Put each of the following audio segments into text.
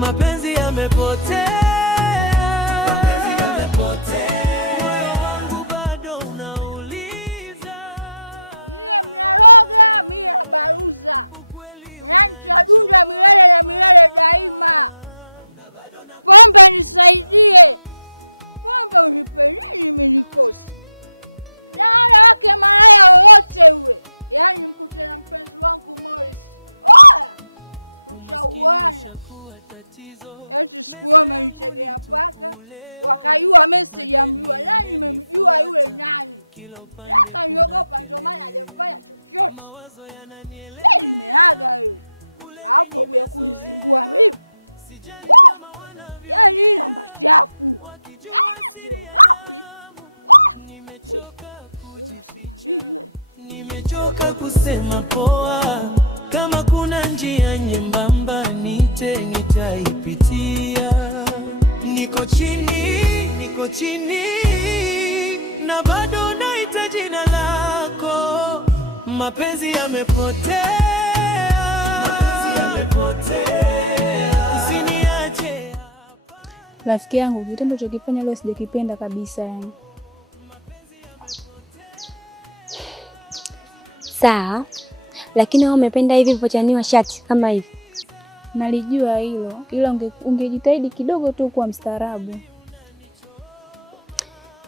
Mapenzi yamepotea. Mnaroga mie baruza nanchadunda milele na milele daima. Pombe nisaidie, pombe unipe nini minikosi na wale wake malaya yoyote ule, yaani mkute na mpenzi wangu Morris, oya tutauana. Eti siku wamenitegea paka wakajua message amjua nani, nimemjua yule nani, akaniogopa ndio maana hajafanya chochote. Mimi nimeaga wewe hapo kuja kunizingua mimi. Yaani namba chafu. Yaani sio wapi. Nimechoka kusema poa, kama kuna njia nyembamba nitaipitia. Niko chini na bado naita jina lako. Mapenzi yamepotea. Usiniache. Rafiki yangu, kitendo chokifanya leo sijakipenda kabisa yani. Sawa, lakini wewe umependa hivi vipochaniwa shati kama hivi? Nalijua hilo, ila ungejitahidi kidogo tu kuwa mstaarabu.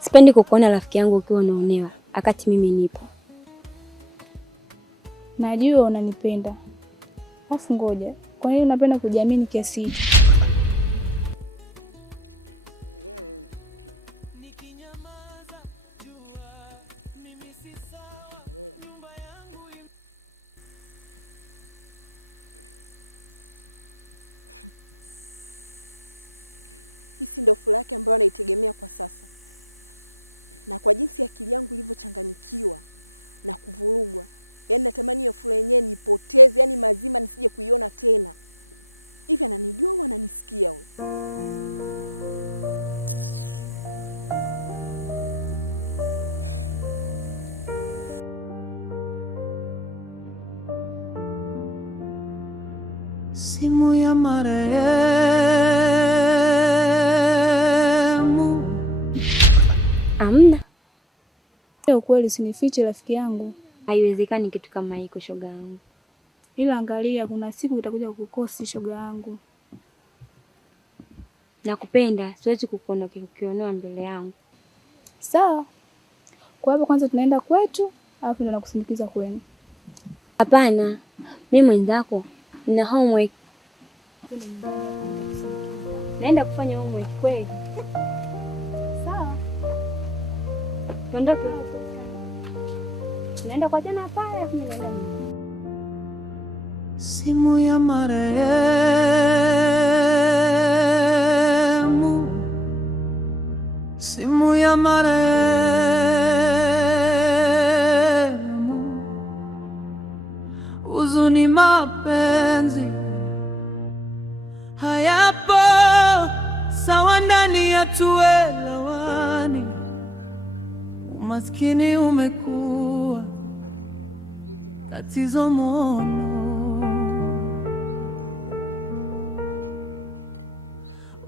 Sipendi kukuona rafiki yangu ukiwa unaonewa wakati mimi nipo. Najua unanipenda. Afu ngoja, kwa nini unapenda kujiamini kiasi hicho? Hii ndio furaha yake ambayo anaitegemea kwa sasa. Na kwa jinsi akili yangu ilivyochanganyikiwa na kuvurugwa, yaani natamani hiyo furaha yenyewe nipoteze, yaani mazima nisije kuiona tena. Hivi ananijua au ananisikia wewe? Simu ya marehemu. Amna. Ukweli usinifiche rafiki yangu. Haiwezekani kitu kama hiko shoga yangu. Ila angalia, kuna siku itakuja kukukosi shoga yangu. Nakupenda, siwezi kukuona ukionewa mbele yangu. Sawa. Kwa hivyo kwanza tunaenda kwetu, alafu ndo nakusindikiza kwenu. Hapana, mimi mwenzako nina homework. Naenda kufanya homework kweli. Sawa. Tuondoke. Naenda kwa jana pale mimi naenda. Simu ya marehemu. Simu ya marehemu. Huzuni mapenzi hayapo sawa ndani ya tuelewani. Umaskini umekuwa tatizo mono.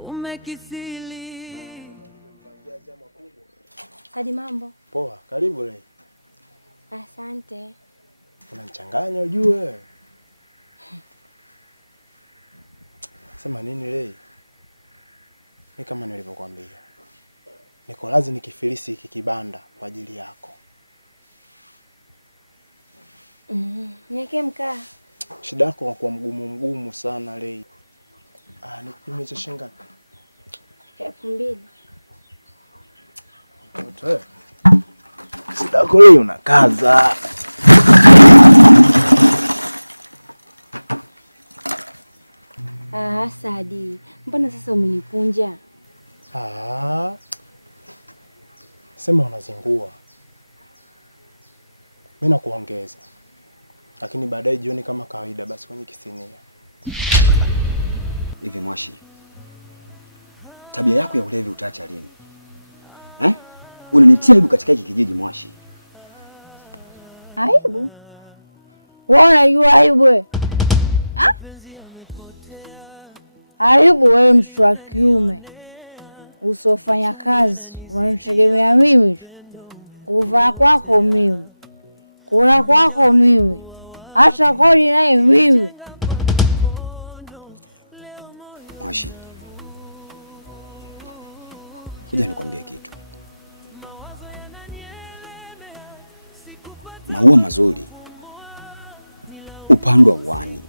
Umekisili. Hadi mambo. Poa, karibu leo. Asante. Unanichanganya ujue. Sema nini leo? Ni kama nilivyokuambia. Niko lazima nikifilisi hiki kibanda kwa ajili yako. Niweke mkaa. Shida yako kwa kuwa mgumu sana leo. Nikupe cha shilingi ngapi? 2000. Mtoto. Shida yako leo unakaza. Sadi. Mbona sasa umenipunja? Sema unazingua. Mimi nakuongeza. Lakini baadaye jioni kama kawaida basi kwenye kisinia. Hivi Mwashi, tabia yako ya ulevi utaacha lini? Unanitia aibu katika hiki kijiji Mwashi. Aibu? Wewe unajua aibu wewe? Aibu wewe mtu wa kiume usofanya kazi, unanitegemea mimi, kuvaa kwako mimi, kula kwako mimi, hata kodi naye mimi. Mwashi, kuja nikwambie kitu. Maua mazuri upandwa uwani,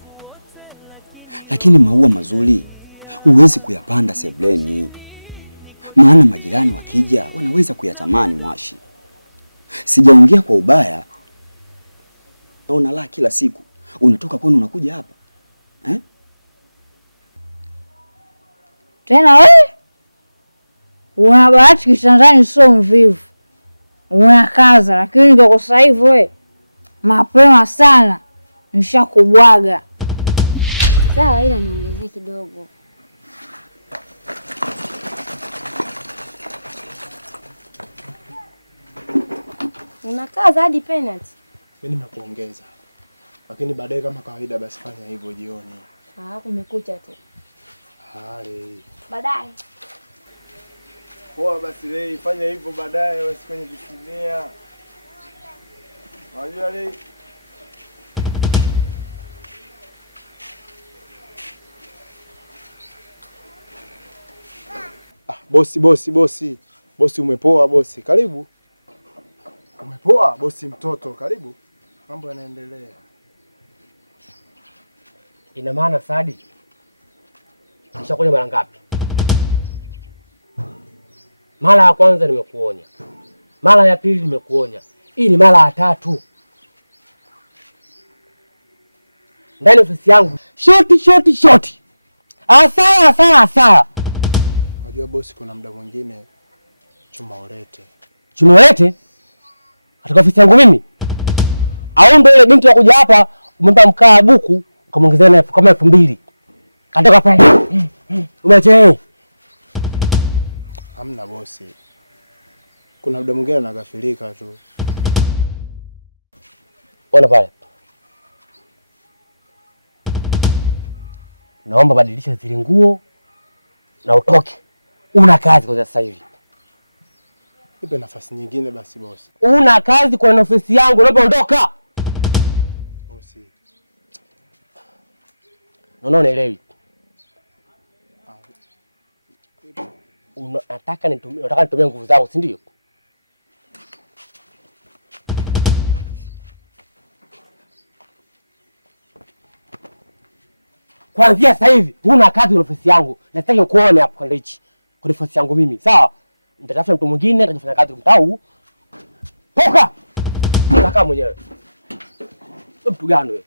lakini maua mazuri huwezi kuyapanda sebleni, maana majirani wakija wanaweza kuyatamani. Mwashi, sijaongea kwa ubaya. Naona la kila siku unatoka kwenu unakuja hapa Tena wewe una bahati kitandani, sio mvivu, unakaza. Lakini kwa sasa hivi wewe mapema sana nishakubwaga. Sawa, ila niongezee kidogo. Unakaza hadi penalty. Mimi nimekuongeza. Lakini baadaye kama kawaida basi fanya hivyo jioni. Kumekucha tu. Hali. Baadaye. Poa basi leo fanya hivyo baadaye basi kwenye kisinia. Unajua leo Bosi umepoa bosi. Karibu. Umepoa bosi mtoto. Karibu. Mambo yanaendelea. Ina maana Sadi, nishakuja mara ngapi? Mara ya kwanza nimekuonya. Mara ya pili nimekuonya. Hii ni mara ya tatu. Ndani ofisi yangu. Shoti. Sawa. Unajua bosi, kuna muda mwingine chuma ulete. Katika ofisi yangu mimi? Au ndio ile binti wakuja hapa umempa mkaa buku ukamwongezea na kama 2000. Katoka pale. Umeacha. Hamna bosi. Kuna muda mwingine anagafilika tu. Ona pale. Naomba badilisha zile nguo na utoke. Una kazi kwa sasa hivi. Nipe nafasi nyingine basi bosi. Una kazi kwa ofisi yangu, naomba ondoka. Bosi. Unaelewi? Unataka nitumie nguvu zangu, si ndio? Kuanzia sasa hivi una kazi kwa ofisi yangu. Nataka kuone hapo kwa ndichi. Kwa ofisi yangu mimi. Sawa? Nitatafuta mtu mwingine atakufanya kazi mtau. Toka! Nataka mwenyewe. Wewe mtu gani wewe?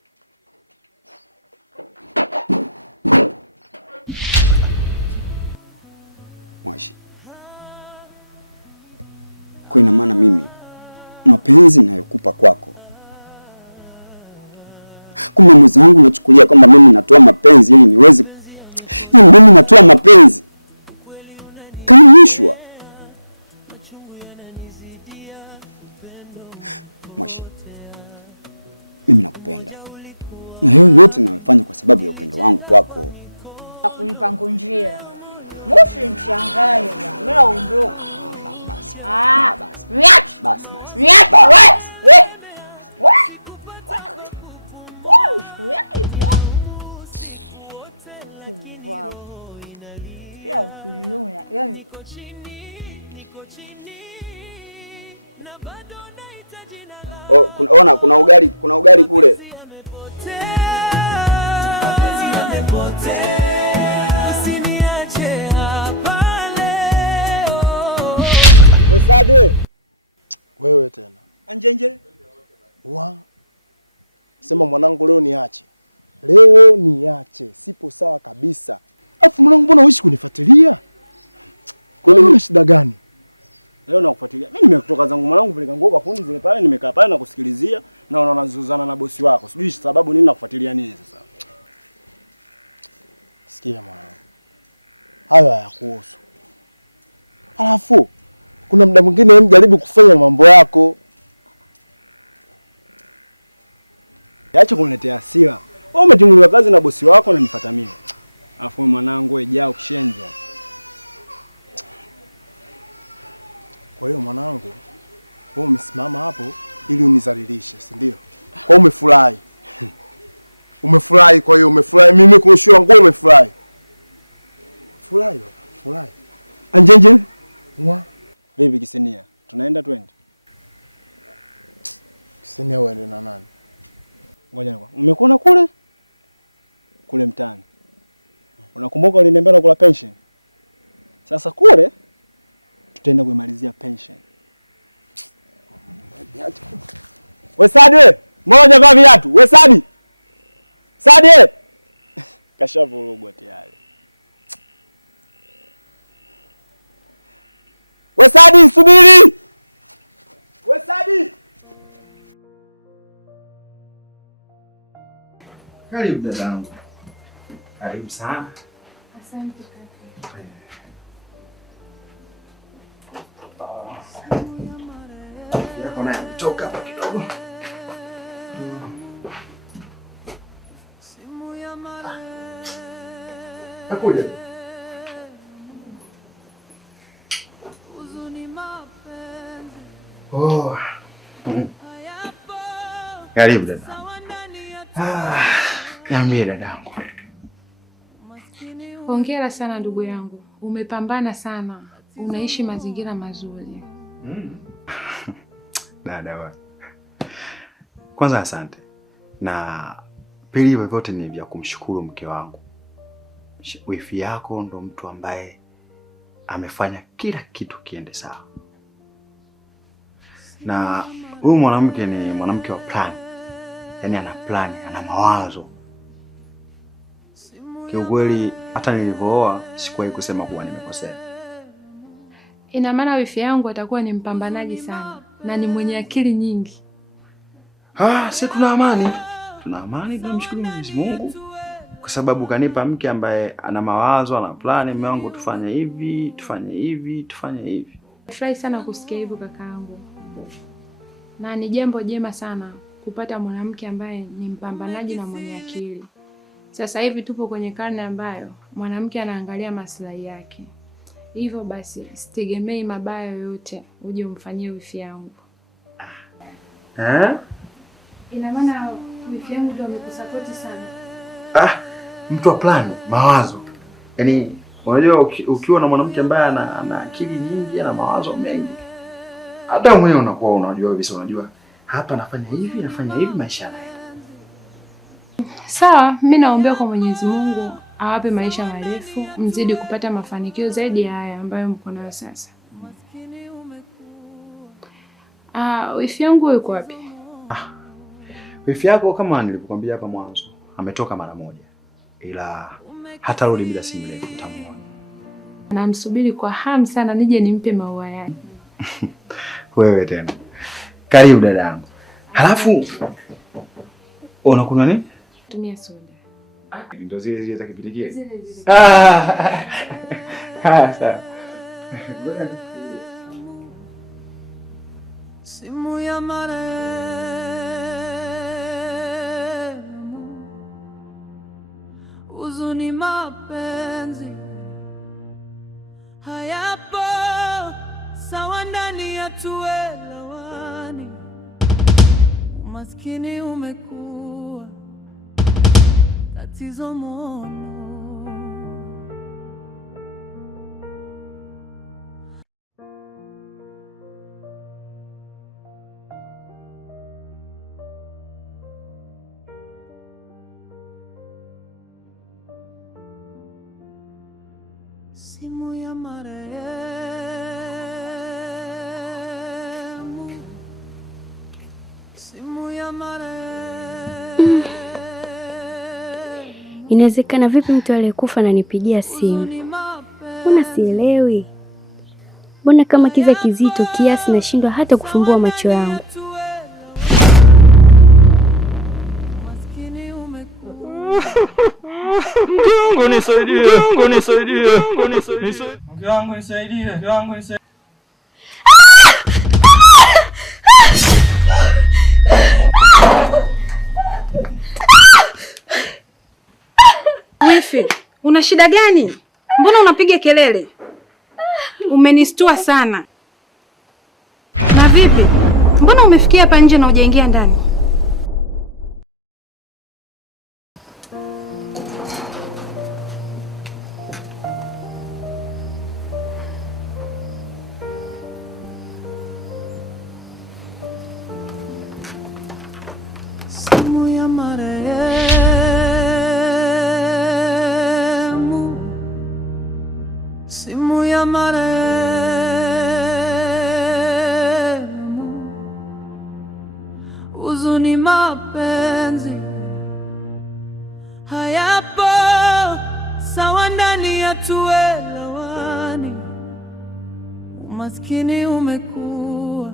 Mwashi, kwa ina maana mimi mapenzi nayokupa kwako, kumbe mwenzangu nachukulia kwamba mimi natoa mapenzi ili niweze, mimi natoa mapenzi kanishwa. Mwashi, mimi nakupenda na hiyo yote nawefanya kwa sababu ya upendo wangu kwako. Kunipa ngonjera Moshi mshangaye bwana. Mimi naondoka. Basi. Basi. Basi. Wow. Ya ukiniona, yani kuna ugali kule. Wesade. Wewe tena. Anjenjere. Sema mwanangu leo niache. Leo niache. Sipo sawa kabisa. Afu mwanangu mbona uishi kunifuatilia? Una shida gani? Leo nakufuatilia. Mimi nimetoka zangu mwanangu peleka nguo kwa fundi zile pale, nimekaa pale na kusikilizia na unaona unazuzana na bosi wako. Sijui sababu nini nakufuatilia nini sasa. Sikia mwanangu. Hayo hayakuhusu. Alafu kuna muda mwingine mjaribu kufanya mambo yako. Acha kuniletea hasira. Wewe umetimuliwa kazi na bosi wako na nifuata mimi. Alafu mwanangu ejao kishenzi. Kwa hiyo mwanangu, wewe umesimama hapo ili unizalilishe, si ndio? Kwa umefurahi. Umefurahi, kwa hiyo umefurahi mimi kushua nguo umefurahi. Furahi, furahi. Anjenje? Mwa. Vipi Kisinia? Tunaenda twende? Kisinia uende na nani? Ngoja niko. Umekuona kule? Kule mtaani. Unakumbuka uliniambia unakula pension? Sasa kule tutaenda kuimalizia pension. We Sadi we! Moja vaa viatu. We Sadi! Sadi! Kashavurugwa tayari. We Sadi, subiri! We Sadi! Karibu dadangu. Karibu sana. Asante kaka. Yako naye toka hapa kidogo. Akuja. Oh. Karibu dadangu. Niambie dadangu. Hongera sana ndugu yangu. Umepambana sana. Unaishi mazingira mazuri. Dada wewe. Kwanza asante. Na pili hivyo vyote ni vya kumshukuru mke wangu. Wifi yako ndo mtu ambaye amefanya kila kitu kiende sawa. Na huyu mwanamke ni mwanamke wa plan. Yaani ana plan, ana mawazo. Kiukweli hata nilipooa sikuwahi kusema kuwa nimekosea. Ina maana wifi yangu atakuwa ni mpambanaji sana na ni mwenye akili nyingi. Sisi tuna amani. Tuna amani, tunamshukuru Mwenyezi Mungu kwa sababu kanipa mke ambaye ana mawazo, ana plani. Mume wangu tufanye hivi, tufanye hivi, tufanye hivi. Nafurahi sana kusikia hivyo kakaangu. Na ni jambo jema sana kupata mwanamke ambaye ni mpambanaji na mwenye akili. Sasa hivi tupo kwenye karne ambayo mwanamke anaangalia maslahi yake. Hivyo basi sitegemei mabaya yoyote uje umfanyie wifi yangu. Ina maana wifi yangu ndio amekusapoti sana. Mtu wa plani, mawazo. Yaani unajua ukiwa na mwanamke ambaye ana akili nyingi, ana mawazo mengi, hata mwenyewe unakuwa unajua visa, unajua hapa nafanya hivi, maisha yanaenda. Sawa, mimi naombea kwa Mwenyezi Mungu awape maisha marefu, mzidi kupata mafanikio zaidi ya haya ambayo mko nayo sasa. Wifi yangu yuko wapi? Wifi yako kama nilivyokuambia hapa mwanzo, ametoka mara moja. Ila hata rudi bila simu leo utamuona. Namsubiri kwa hamu sana nije nimpe maua yake. Wewe tena. Karibu dadangu. Halafu unakunywa nini? Tumia soda. Ndio zile za kipilikia. Zile. Sawa. Simu ya marehemu, huzuni, mapenzi hayapo sawa ndani ya tuelewani. Umaskini umekuwa tatizo mono. Simu ya marehemu, simu ya marehemu. Inawezekana vipi mtu aliyekufa ananipigia simu? Mbona sielewi? Mbona kama kiza kizito kiasi nashindwa hata kufumbua macho yangu. Mke wangu nisaidie, Mungu nisaidie, Mungu nisaidie. Mke wangu nisaidie, mke wangu nisaidie. Wifi, una shida gani? Mbona unapiga kelele? Umenistua sana. Na vipi? Mbona umefikia hapa nje na hujaingia ndani? Simu ya marehemu, simu ya marehemu, huzuni, mapenzi hayapo sawa ndani ya tuelewani, umaskini umekuwa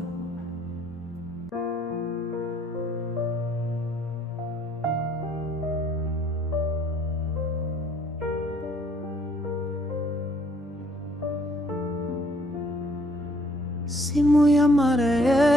simu ya marehemu.